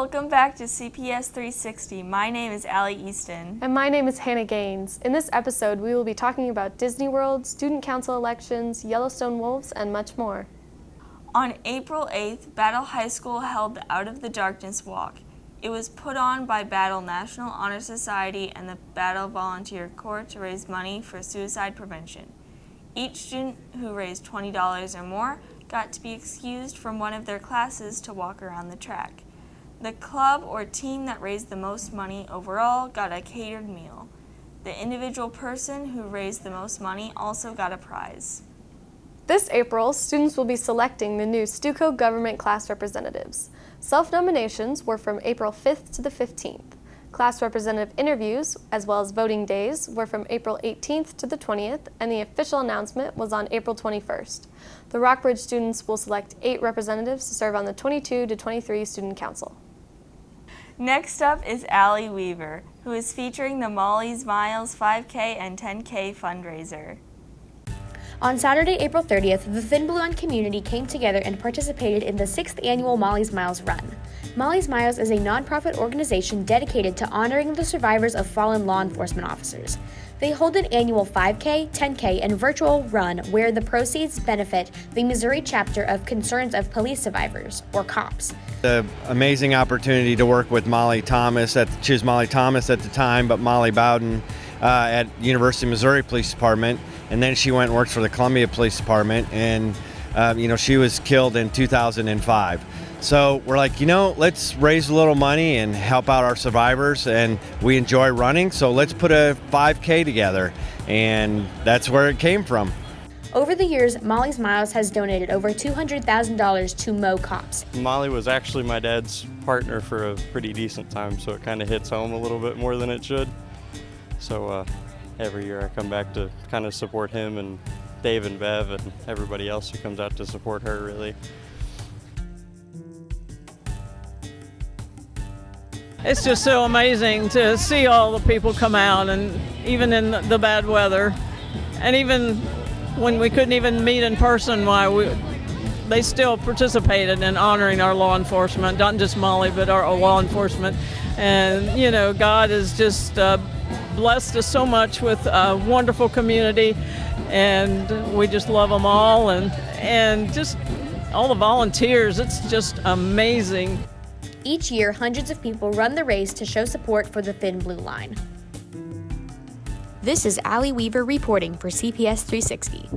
welcome back to CPS 360. My name is Allie, Easton. And my name is Hannah Gaines. In this episode, we will be talking about Disney World, student council elections, Yellowstone wolves, and much more. On April 8th, Battle High School held the Out of the Darkness Walk. It was put on by Battle National Honor Society and the Battle Volunteer Corps to raise money for suicide prevention. Each student who raised $20 or more got to be excused from one of their classes to walk around the track. The club or team that raised the most money overall got a catered meal. The individual person who raised the most money also got a prize. This April, students will be selecting the new Stuco government class representatives. Self-nominations were from April 5th to the 15th. Class representative interviews, as well as voting days, were from April 18th to the 20th, and the official announcement was on April 21st. The Rockbridge students will select 8 representatives to serve on the 22 to 23 student council. Next up is Allie Weaver, who is featuring the Molly's Miles 5K and 10K fundraiser. On Saturday, April 30th, the Thin Blue Line community came together and participated in the 6th annual Molly's Miles Run. Molly's Miles is a nonprofit organization dedicated to honoring the survivors of fallen law enforcement officers. They hold an annual 5K, 10K, and virtual run where the proceeds benefit the Missouri chapter of Concerns of Police Survivors, or COPS. The amazing opportunity to work with Molly Thomas, she was Molly Thomas at the time, but Molly Bowden at University of Missouri Police Department, and then she went and worked for the Columbia Police Department, and she was killed in 2005. So we're like, let's raise a little money and help out our survivors, and we enjoy running, so let's put a 5K together, and that's where it came from. Over the years, Molly's Miles has donated over $200,000 to Mo Cops. Molly was actually my dad's partner for a pretty decent time, so it kind of hits home a little bit more than it should. So every year I come back to kind of support him and Dave and Bev and everybody else who comes out to support her, really. It's just so amazing to see all the people come out, and even in the bad weather, and even when we couldn't even meet in person, they still participated in honoring our law enforcement, not just Molly, but our law enforcement. And, God has just blessed us so much with a wonderful community, and we just love them all, and just all the volunteers. It's just amazing. Each year, hundreds of people run the race to show support for the Thin Blue Line. This is Allie Weaver reporting for CPS 360.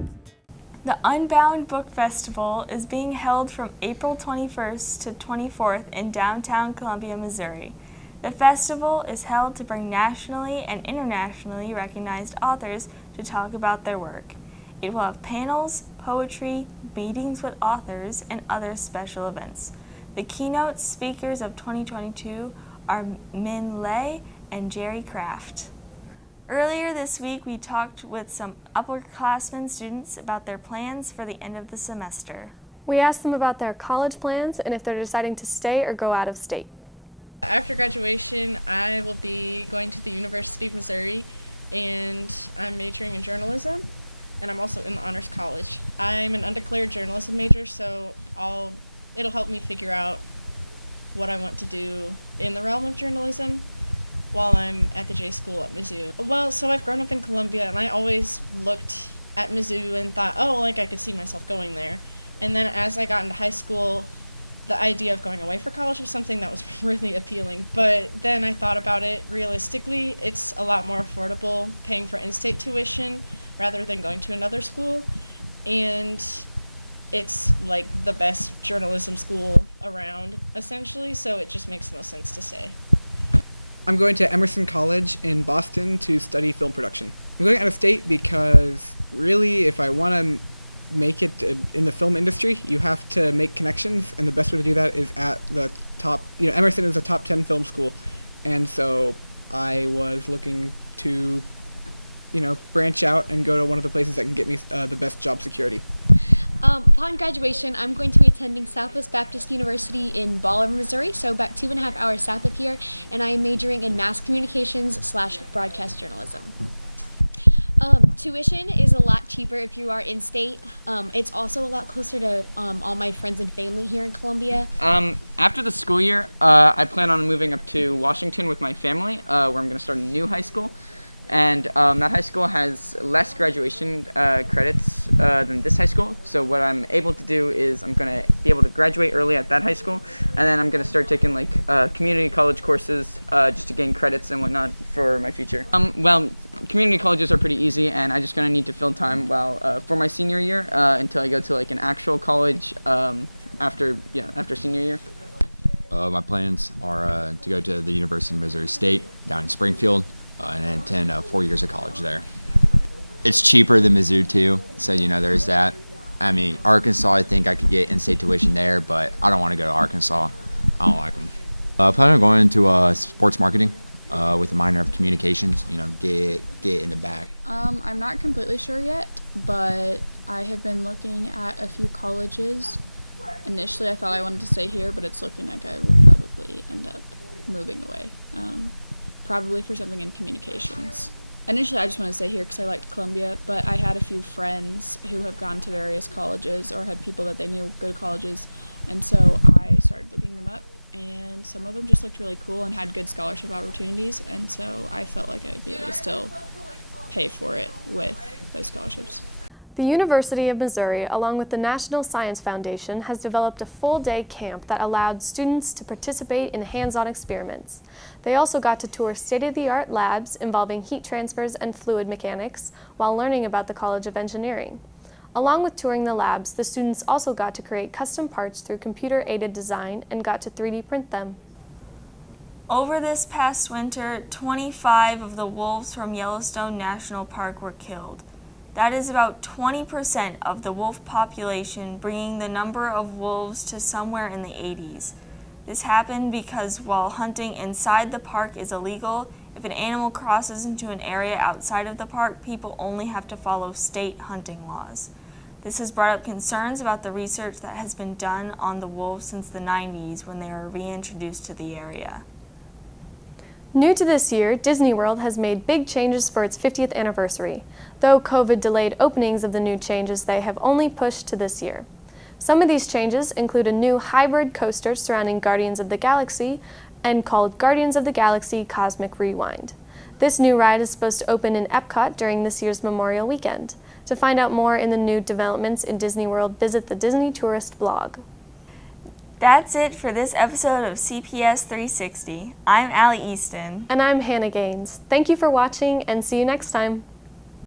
The Unbound Book Festival is being held from April 21st to 24th in downtown Columbia, Missouri. The festival is held to bring nationally and internationally recognized authors to talk about their work. It will have panels, poetry, meetings with authors, and other special events. The keynote speakers of 2022 are Min Lay and Jerry Kraft. Earlier this week, we talked with some upperclassmen students about their plans for the end of the semester. We asked them about their college plans and if they're deciding to stay or go out of state. After graduation, I will be going to the University of Missouri, and I'm majoring in journalism, and I'm also in the Honors College. I'm an undeclared journalism major, so it'll help me figure out what I want to do in the realm of journalism while I'm at the J School at Mizzou. Well, so I've grown up in Columbia, and I always looked at Mizzou and thought, I could see myself going there. And then as I got into high school, the idea of going away for college was something that was really appealing. But then I thought about it realistically. It's a lot more affordable paying for in-state tuition rather than going to another school. And it's like the best journalism school around, essentially, so it just makes the most sense to stay. I'm going to Emerson College in Boston to study film production. I'm going out of state because really, if I want to make it in the film industry, you have to make connections, and the best way to do that is at the top. Emerson is a top 10 film school, and so I was looking to branch out and go to one of the places that can get me the best job security. Upon graduation, I'm going to be attending Southwest Baptist University in Bolivar, Missouri, so about 2.5 hours south of here, and I am majoring in mass communications / broadcast journalism. Tuition is a lot cheaper if you are in-state. It's also a lot closer to all my friends and family here in Columbia. After the school year, I plan on moving up to Washington with my family, where I'm going to start a new high school. And that high school has less graduation credits than this high school. So what I'm able to do is I'm going to be able to graduate early at that high school, and then I'm going to start taking like community college courses just to gain credits and whatnot for my future. Well, community colleges are pretty easy, and I'm just going to need to fill time for my senior year until I go to like an actual college after senior year. My plans are to go to the University of Missouri State down in Springfield. And attend 4 years of college there. It's cheaper than Mizzou too, so there's that. I mean, Arkansas, I think I could get in-state tuition there, but I don't want to go to Arkansas. I don't like them. I plan on going into sports marketing with a minor of communications. Get in the back. I'm not completely sure yet, but I have been looking at a few colleges. Initially, I thought I wanted to stay here, but it's looking like I will probably end up moving away. Probably for something in communications. Initially, I just wanted to stay here because I liked Columbia, but I had a few friends who have gone to various colleges or had people that they knew go to colleges, and so I started looking them up, and some of them just looked really cool and had good scholarship opportunities, and so I felt like I would be able to still pay for it with those scholarships. The University of Missouri, along with the National Science Foundation, has developed a full-day camp that allowed students to participate in hands-on experiments. They also got to tour state-of-the-art labs involving heat transfers and fluid mechanics while learning about the College of Engineering. Along with touring the labs, the students also got to create custom parts through computer-aided design and got to 3D print them. Over this past winter, 25 of the wolves from Yellowstone National Park were killed. That is about 20% of the wolf population, bringing the number of wolves to somewhere in the 80s. This happened because while hunting inside the park is illegal, if an animal crosses into an area outside of the park, people only have to follow state hunting laws. This has brought up concerns about the research that has been done on the wolves since the 90s when they were reintroduced to the area. New to this year, Disney World has made big changes for its 50th anniversary. Though COVID delayed openings of the new changes, they have only pushed to this year. Some of these changes include a new hybrid coaster surrounding Guardians of the Galaxy and called Guardians of the Galaxy Cosmic Rewind. This new ride is supposed to open in Epcot during this year's Memorial Weekend. To find out more in the new developments in Disney World, visit the Disney Tourist blog. That's it for this episode of CPS 360. I'm Allie Easton. And I'm Hannah Gaines. Thank you for watching and see you next time.